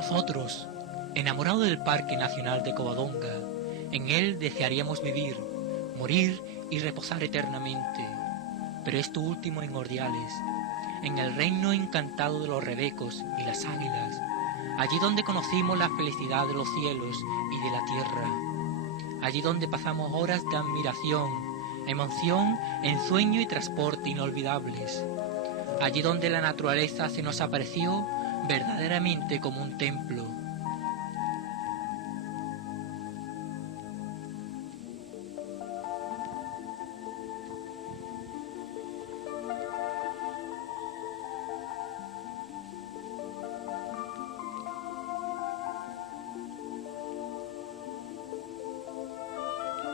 Nosotros, enamorados del Parque Nacional de Covadonga, en él desearíamos vivir, morir y reposar eternamente, pero esto último en Ordiales, en el reino encantado de los rebecos y las águilas, allí donde conocimos la felicidad de los cielos y de la tierra, allí donde pasamos horas de admiración, emoción, ensueño y transporte inolvidables, allí donde la naturaleza se nos apareció verdaderamente como un templo.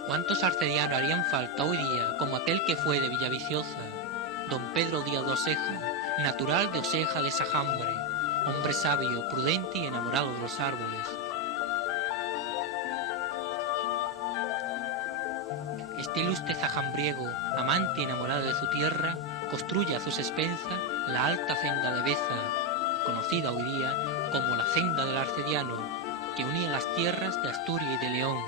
¿Cuántos arcedianos harían falta hoy día como aquel que fue de Villaviciosa, don Pedro Díaz de Oseja, natural de Oseja de Sajambre, hombre sabio, prudente y enamorado de los árboles? Este ilustre zajambriego, amante y enamorado de su tierra, construye a sus expensas la alta senda de Beza, conocida hoy día como la senda del arcediano, que unía las tierras de Asturias y de León.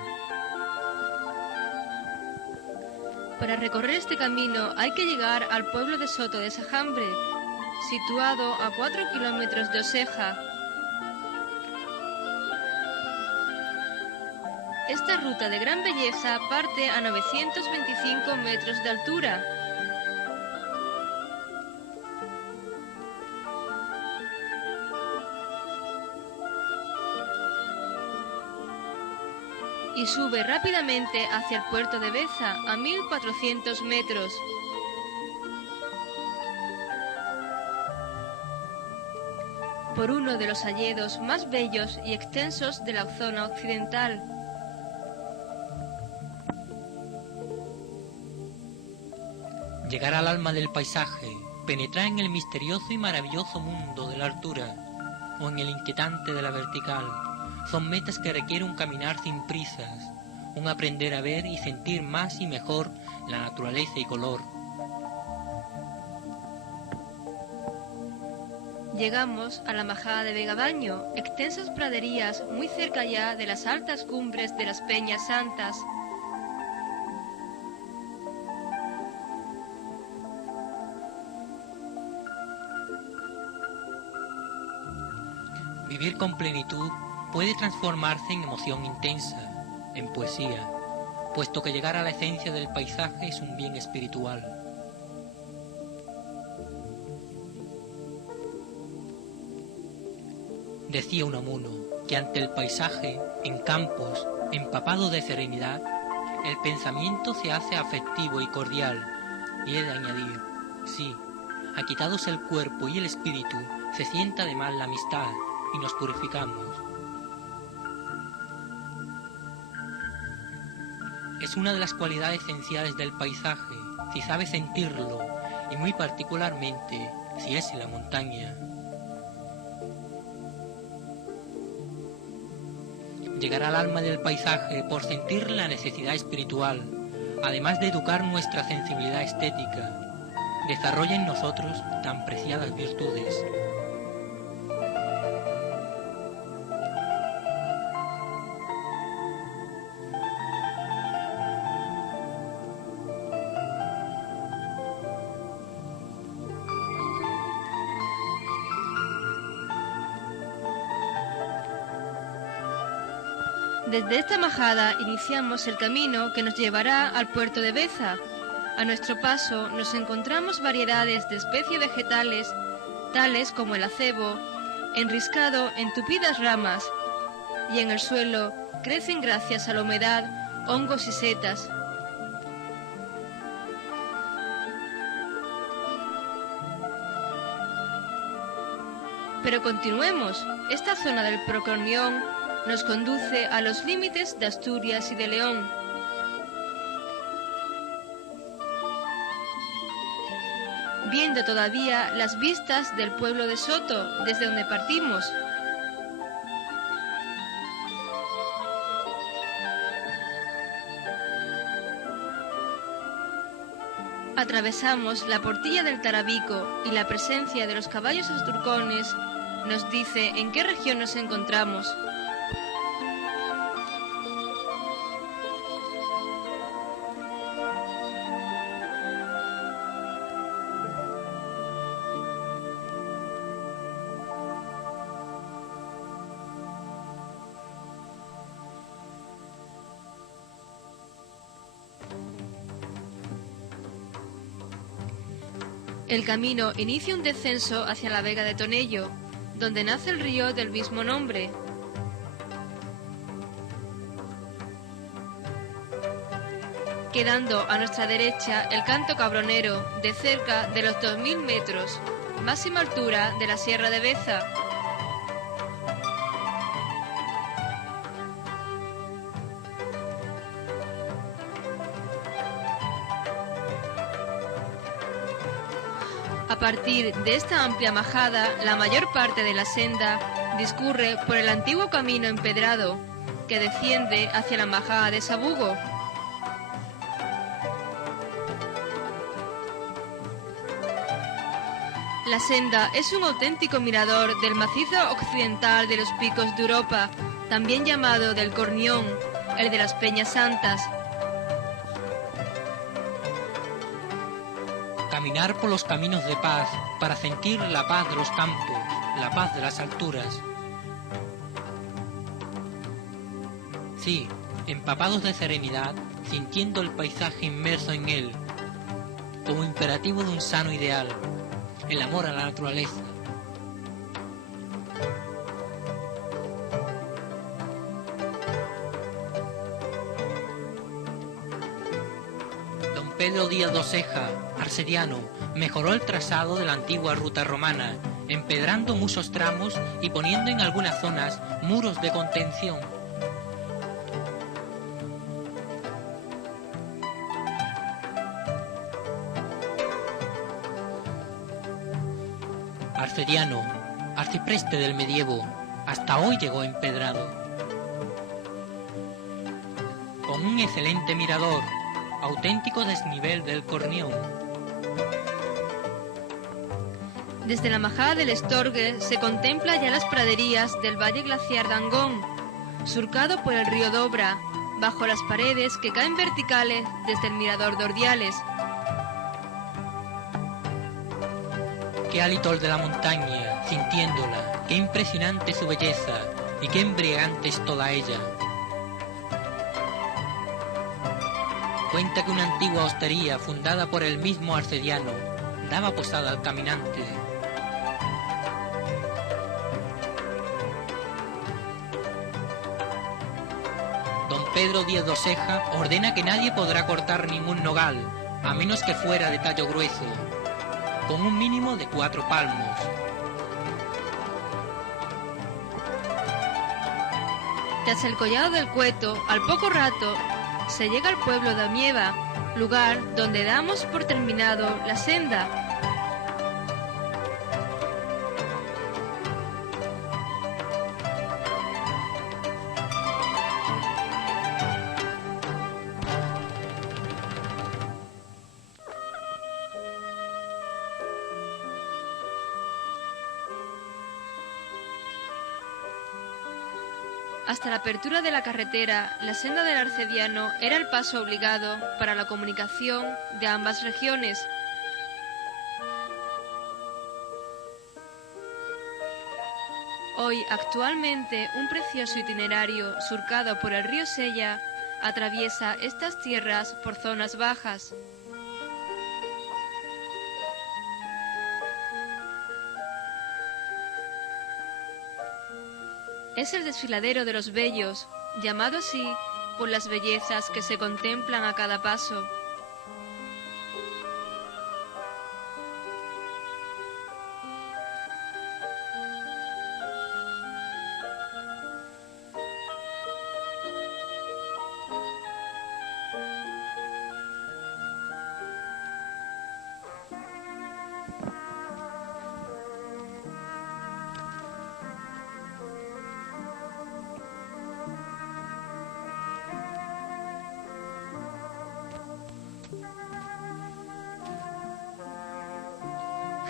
Para recorrer este camino hay que llegar al pueblo de Soto de Sajambre, situado a 4 kilómetros de Oseja. Esta ruta de gran belleza parte a 925 metros de altura. Y sube rápidamente hacia el puerto de Beza a 1400 metros. Por uno de los hayedos más bellos y extensos de la zona occidental. Llegar al alma del paisaje, penetrar en el misterioso y maravilloso mundo de la altura o en el inquietante de la vertical, son metas que requieren un caminar sin prisas, un aprender a ver y sentir más y mejor la naturaleza y color. Llegamos a la Majada de Vegadaño, extensas praderías muy cerca ya de las altas cumbres de las Peñas Santas. Vivir con plenitud puede transformarse en emoción intensa, en poesía, puesto que llegar a la esencia del paisaje es un bien espiritual. Decía Unamuno que ante el paisaje, en campos, empapado de serenidad, el pensamiento se hace afectivo y cordial, y he de añadir, sí, aquitados el cuerpo y el espíritu, se sienta además la amistad, y nos purificamos. Es una de las cualidades esenciales del paisaje, si sabe sentirlo, y muy particularmente si es en la montaña. Llegar al alma del paisaje por sentir la necesidad espiritual, además de educar nuestra sensibilidad estética, desarrolla en nosotros tan preciadas virtudes. Desde esta majada iniciamos el camino que nos llevará al puerto de Beza. A nuestro paso nos encontramos variedades de especies vegetales, tales como el acebo, enriscado en tupidas ramas, y en el suelo crecen gracias a la humedad hongos y setas. Pero continuemos. Esta zona del Proconión nos conduce a los límites de Asturias y de León. Viendo todavía las vistas del pueblo de Soto, desde donde partimos. Atravesamos la portilla del Tarabico y la presencia de los caballos asturcones nos dice en qué región nos encontramos. El camino inicia un descenso hacia la Vega de Tonello, donde nace el río del mismo nombre. Quedando a nuestra derecha el Canto Cabronero, de cerca de los 2000 metros, máxima altura de la Sierra de Beza. A partir de esta amplia majada, la mayor parte de la senda discurre por el antiguo camino empedrado, que desciende hacia la majada de Sabugo. La senda es un auténtico mirador del macizo occidental de los Picos de Europa, también llamado del Cornión, el de las Peñas Santas. Caminar por los caminos de paz para sentir la paz de los campos, la paz de las alturas. Sí, empapados de serenidad, sintiendo el paisaje inmerso en él, como imperativo de un sano ideal, el amor a la naturaleza. Don Pedro Díaz de Oseja, arsediano, mejoró el trazado de la antigua ruta romana, empedrando muchos tramos y poniendo en algunas zonas muros de contención. Arsediano, arcipreste del medievo, hasta hoy llegó empedrado. Con un excelente mirador, auténtico desnivel del Cornión. Desde la majada del Estorgue se contempla ya las praderías del valle glaciar de Angón, surcado por el río Dobra, bajo las paredes que caen verticales desde el mirador de Ordiales. Qué hálito el de la montaña, sintiéndola, qué impresionante su belleza y qué embriagante es toda ella. Cuenta que una antigua hostería fundada por el mismo Arsediano daba posada al caminante. Don Pedro Díaz de Oseja ordena que nadie podrá cortar ningún nogal, a menos que fuera de tallo grueso, con un mínimo de 4 palmos. Tras el collado del Cueto, al poco rato, se llega al pueblo de Amieva, lugar donde damos por terminado la senda. Hasta la apertura de la carretera, la senda del Arsediano era el paso obligado para la comunicación de ambas regiones. Hoy, actualmente, un precioso itinerario surcado por el río Sella atraviesa estas tierras por zonas bajas. Es el desfiladero de los bellos, llamado así por las bellezas que se contemplan a cada paso.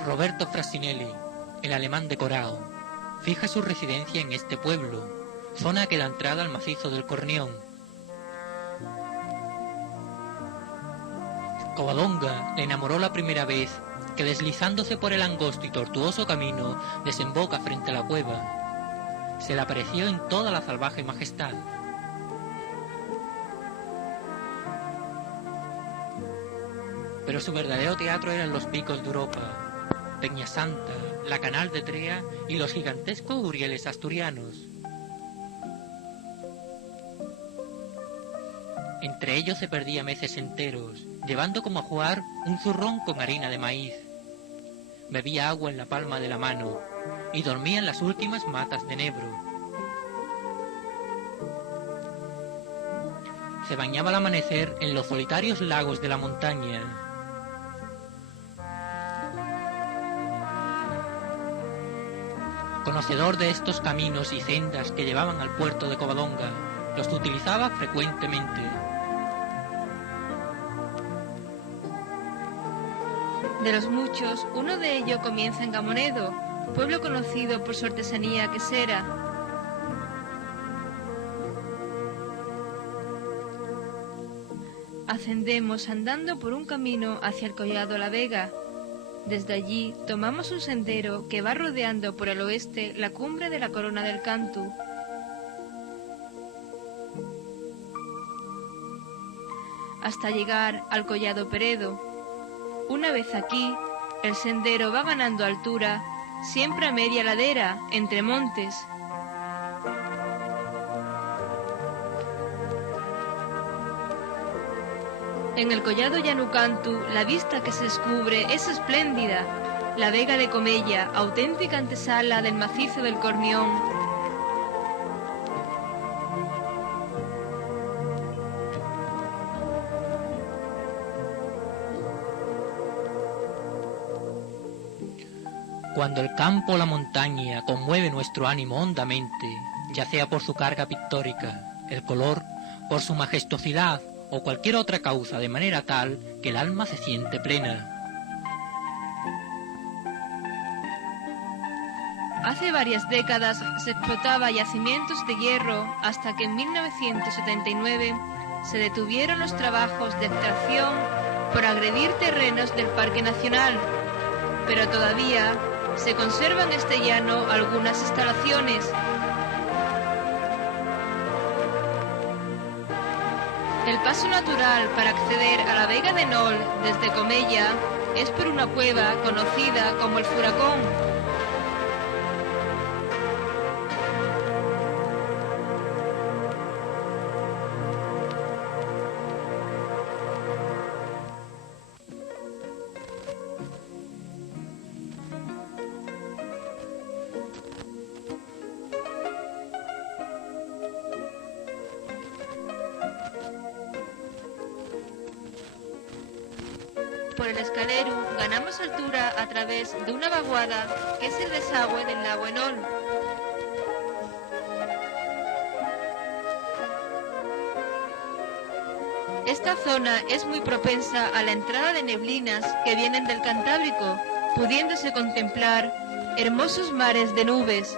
Roberto Frassinelli, el alemán decorado. fija su residencia en este pueblo, zona que da entrada al macizo del Cornión. Covadonga le enamoró la primera vez que, deslizándose por el angosto y tortuoso camino, desemboca frente a la cueva. Se le apareció en toda la salvaje majestad. Pero su verdadero teatro eran los picos de Europa, Peñasanta, la Canal de Trea y los gigantescos urrieles asturianos. Entre ellos se perdía meses enteros, llevando como a jugar un zurrón con harina de maíz. Bebía agua en la palma de la mano y dormía en las últimas matas de enebro. Se bañaba al amanecer en los solitarios lagos de la montaña. Conocedor de estos caminos y sendas que llevaban al puerto de Covadonga, los utilizaba frecuentemente. De los muchos, uno de ellos comienza en Gamonedo, pueblo conocido por su artesanía quesera. Ascendemos andando por un camino hacia el Collado La Vega. Desde allí tomamos un sendero que va rodeando por el oeste la cumbre de la Corona del Cantu. Hasta llegar al Collado Peredo. Una vez aquí, el sendero va ganando altura, siempre a media ladera, entre montes. En el Collado Llanucantu, la vista que se descubre es espléndida. La Vega de Comella, auténtica antesala del macizo del Cornión. Cuando el campo o la montaña conmueve nuestro ánimo hondamente, ya sea por su carga pictórica, el color, por su majestuosidad o cualquier otra causa, de manera tal que el alma se siente plena. Hace varias décadas se explotaba yacimientos de hierro hasta que en 1979 se detuvieron los trabajos de extracción por agredir terrenos del Parque Nacional, pero todavía se conservan en este llano algunas instalaciones. El paso natural para acceder a la Vega de Nol desde Comella es por una cueva conocida como el Furacón. Por el Escalero ganamos altura a través de una vaguada que es el desagüe del lago Enol. Esta zona es muy propensa a la entrada de neblinas que vienen del Cantábrico, pudiéndose contemplar hermosos mares de nubes.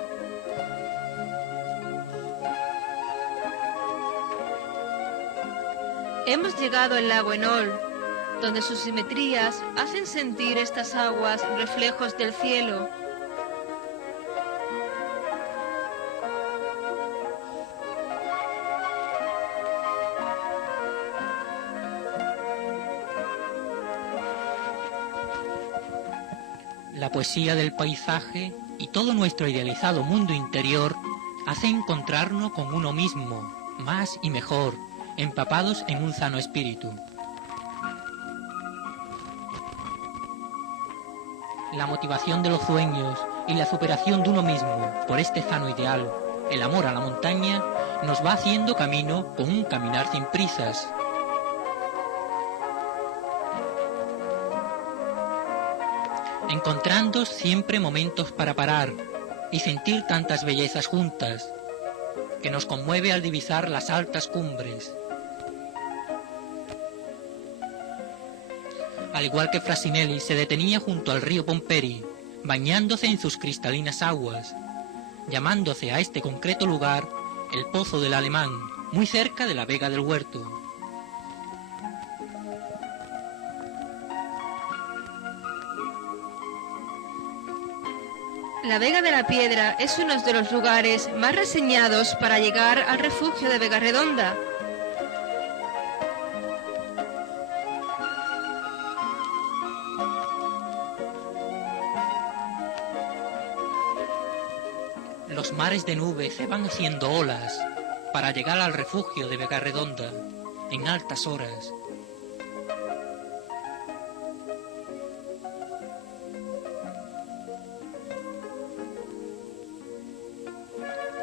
Hemos llegado al lago Enol, donde sus simetrías hacen sentir estas aguas reflejos del cielo. La poesía del paisaje y todo nuestro idealizado mundo interior hace encontrarnos con uno mismo, más y mejor, empapados en un sano espíritu. La motivación de los sueños y la superación de uno mismo por este sano ideal, el amor a la montaña, nos va haciendo camino con un caminar sin prisas. Encontrando siempre momentos para parar y sentir tantas bellezas juntas, que nos conmueve al divisar las altas cumbres. Al igual que Frasinelli se detenía junto al río Pomperi, bañándose en sus cristalinas aguas, llamándose a este concreto lugar el Pozo del Alemán, muy cerca de la Vega del Huerto. La Vega de la Piedra es uno de los lugares más reseñados para llegar al refugio de Vega Redonda. Los mares de nubes se van haciendo olas para llegar al refugio de Vega Redonda en altas horas.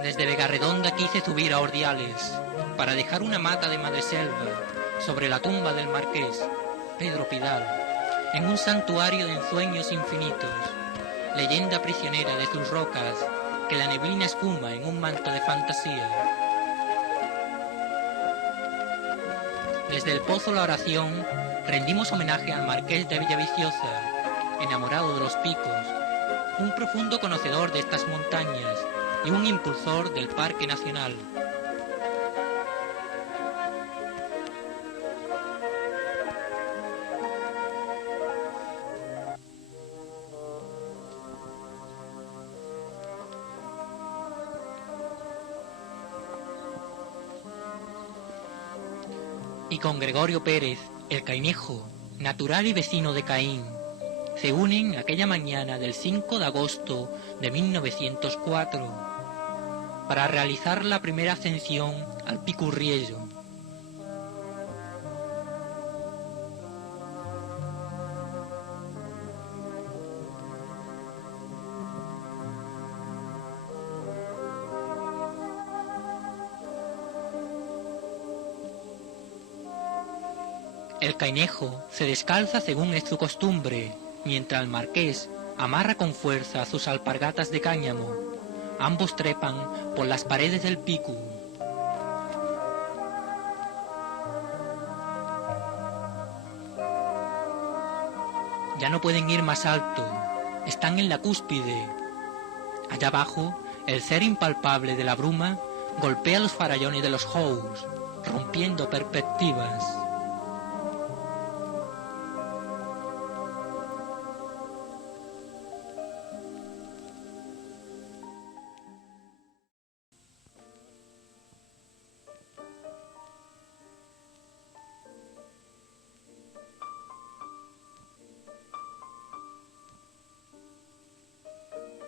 Desde Vega Redonda quise subir a Ordiales para dejar una mata de madreselva sobre la tumba del marqués Pedro Pidal, en un santuario de ensueños infinitos, leyenda prisionera de sus rocas que la neblina espuma en un manto de fantasía. Desde el Pozo La Oración rendimos homenaje al marqués de Villaviciosa, enamorado de los picos, un profundo conocedor de estas montañas y un impulsor del Parque Nacional. Y con Gregorio Pérez, el Cainejo, natural y vecino de Caín, se unen aquella mañana del 5 de agosto de 1904 para realizar la primera ascensión al Pico Urriello. El Cainejo se descalza según es su costumbre, mientras el marqués amarra con fuerza sus alpargatas de cáñamo. Ambos trepan por las paredes del pico. Ya no pueden ir más alto, están en la cúspide. Allá abajo, el ser impalpable de la bruma golpea los farallones de los Hous, rompiendo perspectivas.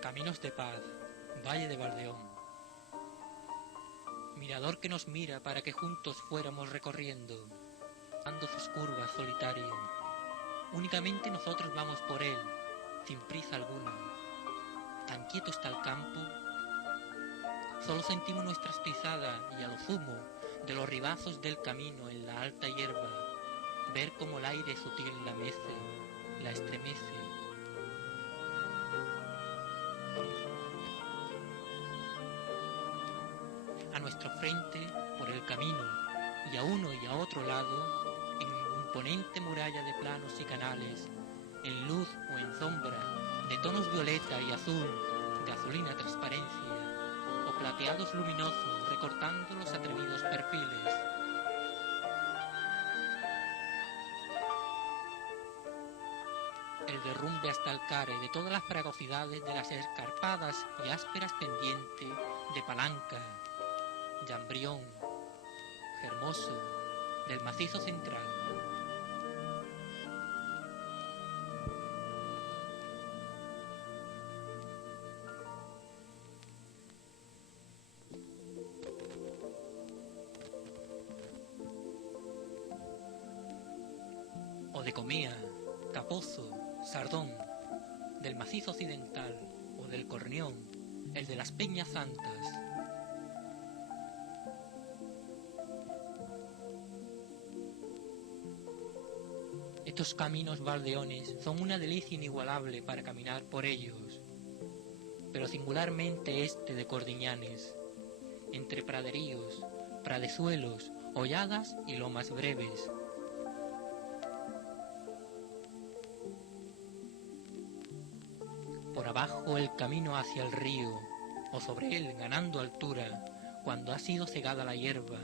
Caminos de paz, Valle de Valdeón. Mirador que nos mira para que juntos fuéramos recorriendo, dando sus curvas solitario. Únicamente nosotros vamos por él, sin prisa alguna. Tan quieto está el campo. Solo sentimos nuestras pisadas y a lo sumo de los ribazos del camino en la alta hierba, ver cómo el aire sutil la mece, la estremece. A nuestro frente, por el camino, y a uno y a otro lado, en imponente muralla de planos y canales, en luz o en sombra, de tonos violeta y azul, de azulina transparencia, o plateados luminosos recortando los atrevidos perfiles. El derrumbe hasta el care de todas las fragosidades de las escarpadas y ásperas pendientes de Palanca, Llambrión, Hermoso, del macizo central. O de Comía, Capozo, Sardón, del macizo occidental, o del Cornión, el de las Peñas Santas. Estos caminos valdeones son una delicia inigualable para caminar por ellos, pero singularmente este de Cordiñanes, entre praderíos, pradezuelos, holladas y lomas breves. Por abajo el camino hacia el río, o sobre él ganando altura, cuando ha sido cegada la hierba,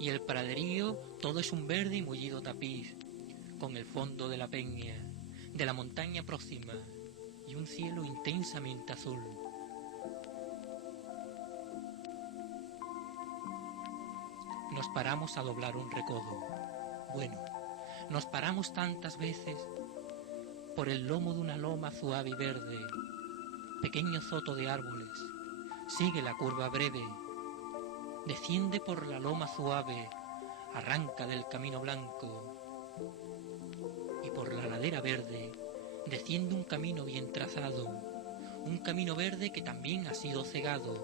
y el praderío todo es un verde y mullido tapiz, con el fondo de la peña, de la montaña próxima, y un cielo intensamente azul. Nos paramos a doblar un recodo. Bueno, nos paramos tantas veces por el lomo de una loma suave y verde, pequeño soto de árboles, sigue la curva breve, desciende por la loma suave, arranca del camino blanco, y por la ladera verde desciende un camino bien trazado, un camino verde que también ha sido cegado,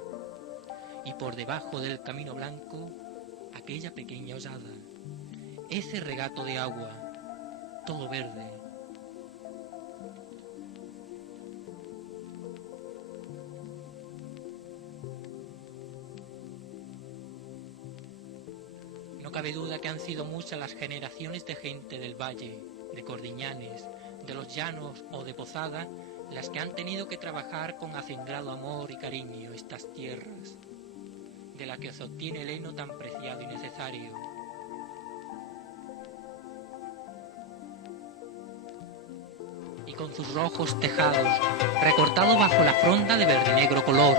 y por debajo del camino blanco aquella pequeña osada, ese regato de agua, todo verde. No cabe duda que han sido muchas las generaciones de gente del valle, de Cordiñanes, de los llanos o de Pozada, las que han tenido que trabajar con acendrado amor y cariño estas tierras, de la que se obtiene el heno tan preciado y necesario. Y con sus rojos tejados, recortados bajo la fronda de verdinegro color.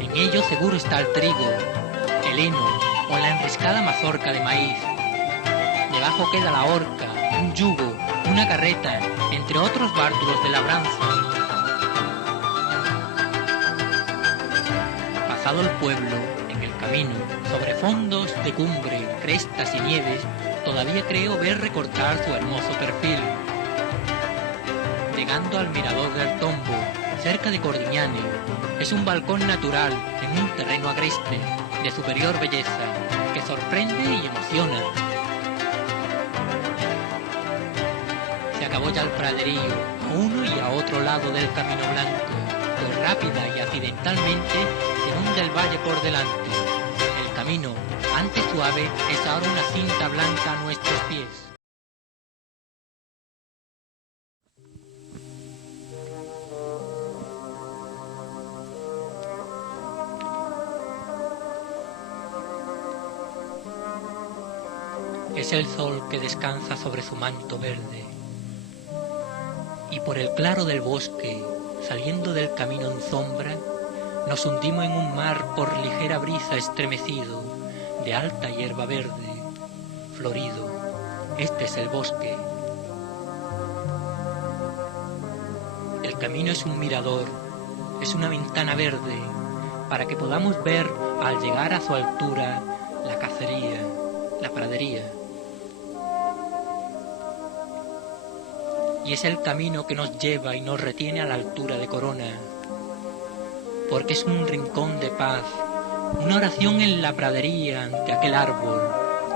En ellos seguro está el trigo, el heno o la enriscada mazorca de maíz. Debajo queda la horca, un yugo, una carreta, entre otros bártulos de labranza. Pasado el pueblo, en el camino, sobre fondos de cumbre, crestas y nieves, todavía creo ver recortar su hermoso perfil. Llegando al mirador del Tombo, cerca de Cordiñanes, es un balcón natural en un terreno agreste, de superior belleza, que sorprende y emociona. Se acabó ya el praderío, a uno y a otro lado del camino blanco, pues rápida y accidentalmente se hunde el valle por delante. El camino, antes suave, es ahora una cinta blanca a nuestros pies. Es el sol que descansa sobre su manto verde, y por el claro del bosque, saliendo del camino en sombra, nos hundimos en un mar por ligera brisa estremecido, de alta hierba verde, florido. Este es el bosque. El camino es un mirador, es una ventana verde, para que podamos ver al llegar a su altura la cacería, la pradería. Y es el camino que nos lleva y nos retiene a la altura de Corona, porque es un rincón de paz, una oración en la pradería ante aquel árbol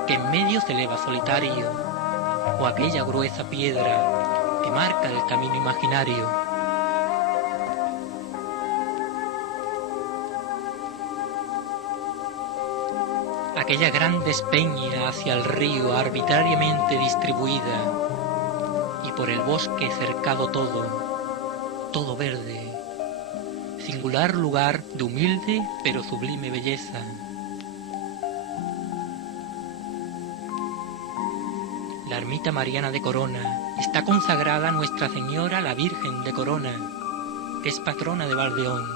que en medio se eleva solitario, o aquella gruesa piedra que marca el camino imaginario. Aquella gran despeña hacia el río arbitrariamente distribuida, y por el bosque cercado todo verde, singular lugar de humilde pero sublime belleza. La ermita mariana de Corona está consagrada a Nuestra Señora la Virgen de Corona, que es patrona de Valdeón.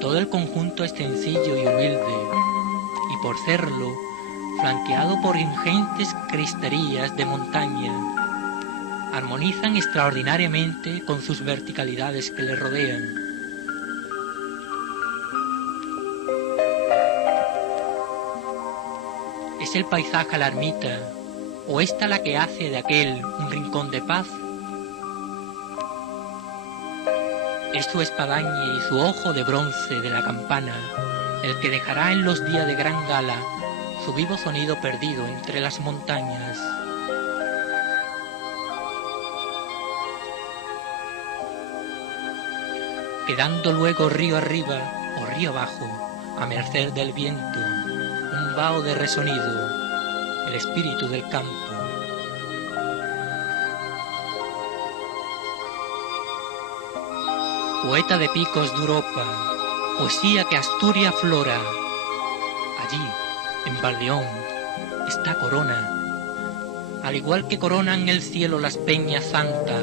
Todo el conjunto es sencillo y humilde, y por serlo, flanqueado por ingentes cristerías de montaña, armonizan extraordinariamente con sus verticalidades que le rodean. ¿Es el paisaje la ermita, o esta la que hace de aquel un rincón de paz? Es su espadaña y su ojo de bronce de la campana, el que dejará en los días de gran gala su vivo sonido perdido entre las montañas. Quedando luego río arriba o río abajo, a merced del viento, un vaho de resonido, el espíritu del campo. poeta de picos de Europa, poesía que Asturias flora. Allí, en Valdeón, está Corona, al igual que coronan el cielo las peñas santas,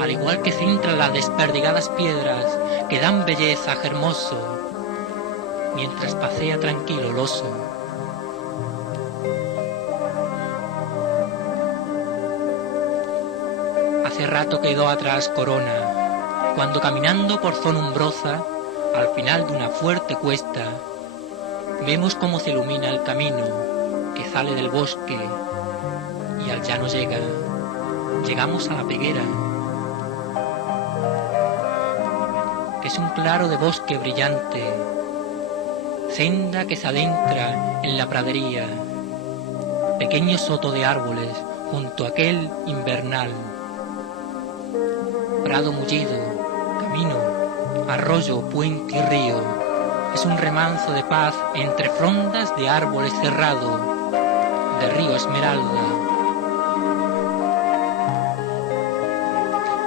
al igual que cintran las desperdigadas piedras que dan belleza a Hermoso, mientras pasea tranquilo el oso. Hace rato quedó atrás Corona, cuando caminando por zona umbrosa, al final de una fuerte cuesta, vemos cómo se ilumina el camino que sale del bosque y al llano llega. Llegamos a la Peguera, que es un claro de bosque brillante, senda que se adentra en la pradería, pequeño soto de árboles junto a aquel invernal, prado mullido, camino, arroyo, puente y río. Es un remanso de paz entre frondas de árboles cerrado, de río Esmeralda.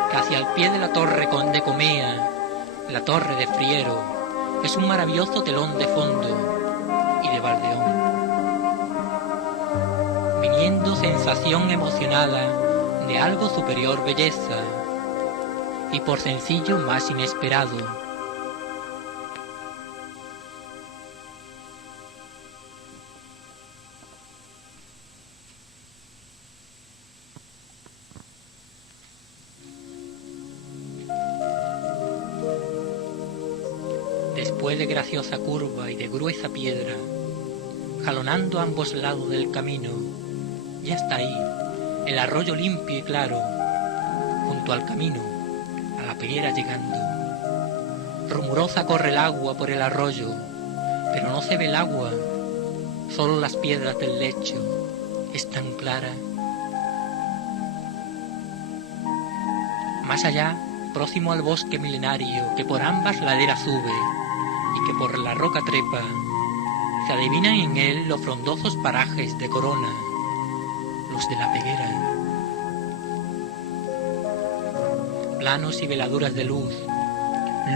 Que hacia el pie de la torre de Comea, la torre de Friero, es un maravilloso telón de fondo y de Valdeón. Viniendo sensación emocionada de algo superior belleza, y por sencillo más inesperado. Después de graciosa curva y de gruesa piedra, jalonando a ambos lados del camino, ya está ahí, el arroyo limpio y claro, junto al camino, a la Peguera llegando. Rumorosa corre el agua por el arroyo, pero no se ve el agua, solo las piedras del lecho. Es tan clara. Más allá, próximo al bosque milenario que por ambas laderas sube y que por la roca trepa, se adivinan en él los frondosos parajes de Corona, los de la Peguera. Planos y veladuras de luz,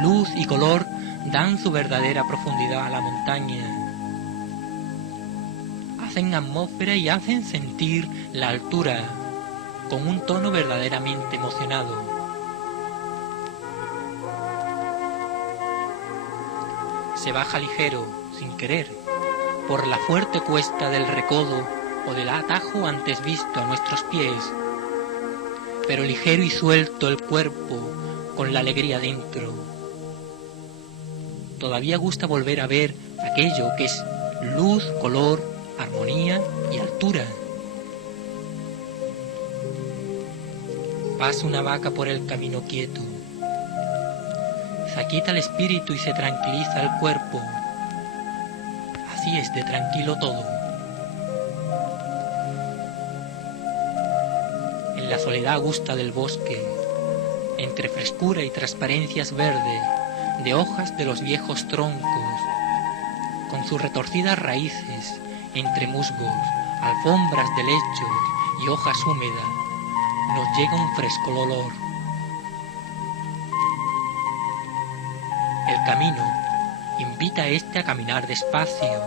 luz y color dan su verdadera profundidad a la montaña. Hacen atmósfera y hacen sentir la altura con un tono verdaderamente emocionado. Se baja ligero, sin querer, por la fuerte cuesta del recodo o del atajo antes visto a nuestros pies, pero ligero y suelto el cuerpo con la alegría dentro. Todavía gusta volver a ver aquello que es luz, color, armonía y altura. Pasa una vaca por el camino quieto. Se aquieta el espíritu y se tranquiliza el cuerpo. Así es de tranquilo todo. En la soledad gusta del bosque, entre frescura y transparencias verdes, de hojas de los viejos troncos, con sus retorcidas raíces, entre musgos, alfombras de lechos y hojas húmedas, nos llega un fresco olor. El camino invita a este a caminar despacio,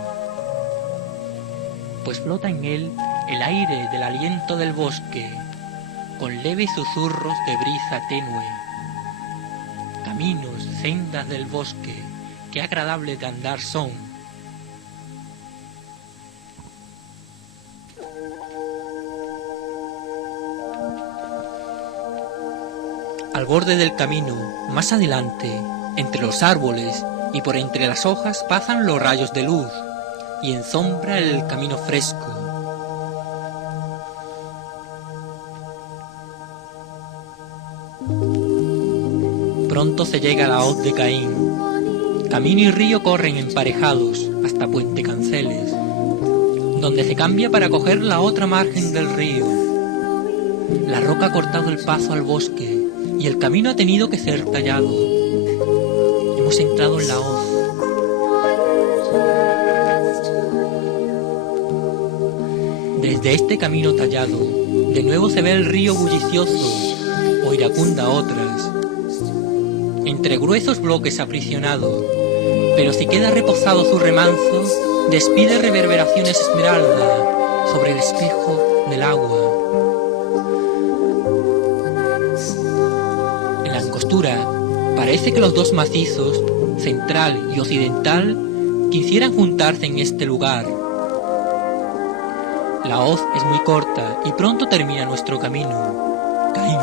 pues flota en él el aire del aliento del bosque, con leves susurros de brisa tenue. Caminos, sendas del bosque, qué agradables de andar son. Al borde del camino, más adelante, entre los árboles y por entre las hojas pasan los rayos de luz y ensombra el camino fresco. Pronto se llega a la hoz de Caín. Camino y río corren emparejados hasta Puente Canceles, donde se cambia para coger la otra margen del río. La roca ha cortado el paso al bosque y el camino ha tenido que ser tallado. Hemos entrado en la hoz. Desde este camino tallado, de nuevo se ve el río bullicioso o iracunda otras, entre gruesos bloques aprisionado, pero si queda reposado su remanso, despide reverberaciones esmeralda sobre el espejo del agua. En la angostura, parece que los dos macizos, central y occidental, quisieran juntarse en este lugar. La hoz es muy corta y pronto termina nuestro camino. Caín.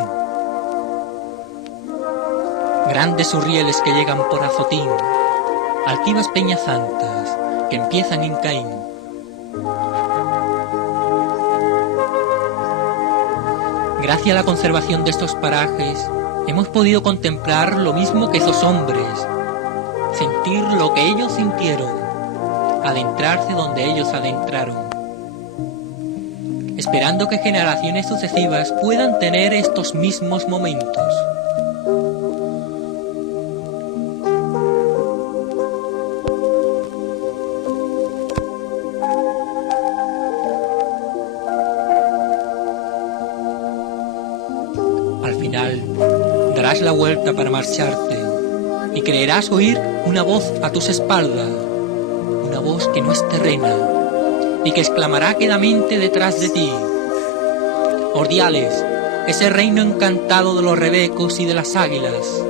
Grandes urrieles que llegan por Azotín, altivas peñas santas que empiezan en Caín. Gracias a la conservación de estos parajes, hemos podido contemplar lo mismo que esos hombres, sentir lo que ellos sintieron, adentrarse donde ellos adentraron, esperando que generaciones sucesivas puedan tener estos mismos momentos. Al final, darás la vuelta para marcharte y creerás oír una voz a tus espaldas, una voz que no es terrena y que exclamará quedamente detrás de ti: Ordiales, ese reino encantado de los rebecos y de las águilas.